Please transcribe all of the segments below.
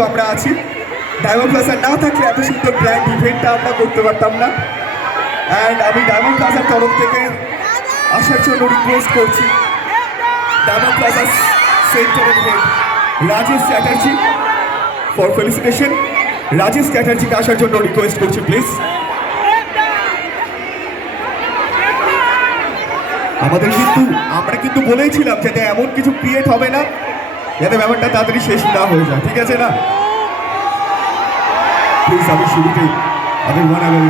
যেহেতু আমরা আছি, ডায়মন্ড প্লাজা না থাকলে এত সুন্দর গ্র্যান্ড ইভেন্টটা আমরা করতে পারতাম না। অ্যান্ড আমি ডায়মন্ড প্লাজার তরফ থেকে আসার জন্য রিকোয়েস্ট করছি ডায়মন্ড প্লাজা সেন্টারের head Rajesh Chatterjee for felicitation. Rajesh চ্যাটার্জিকে আসার জন্য রিকোয়েস্ট করছি প্লিজ। আমরা কিন্তু বলেইছিলাম যাতে এমন কিছু ক্রিয়েট হবে না যাতে ব্যাপারটা তাড়াতাড়ি শেষ না হয়ে যায়, ঠিক আছে না? প্লিজ আমি শুরুতেই আমাদের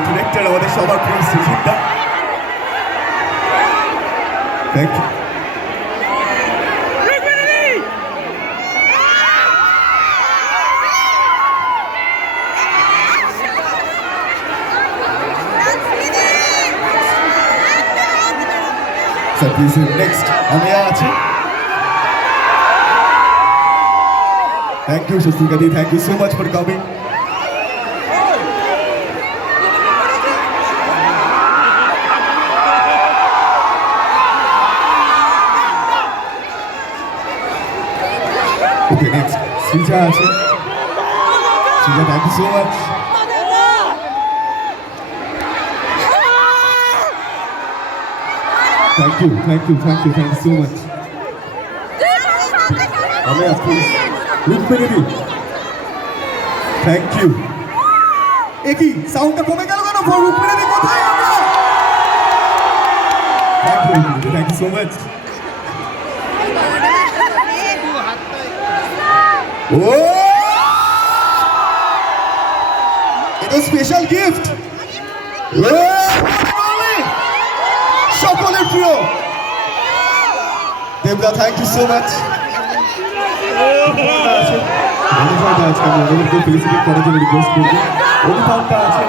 ডিরেক্টর আমাদের সবার please Suchinta, thank you. So please next Amaya আছে। Thank you Shastika ji, thank you so much for coming. Okay next Srija আছে। Srija, thank you so much. Thank you so much. Amaya, please. Rukmini, thank you. Eki, soundটা কমে গেল কেন? রুকমিনি কোথায় আমরা? Thank you so much. It's a special gift. সকলের প্রিয় দেবদা, thank you so much. আছে ফেলিসিটেট করার জন্য রিকোয়েস্ট করবো। অনুপমটা আছে।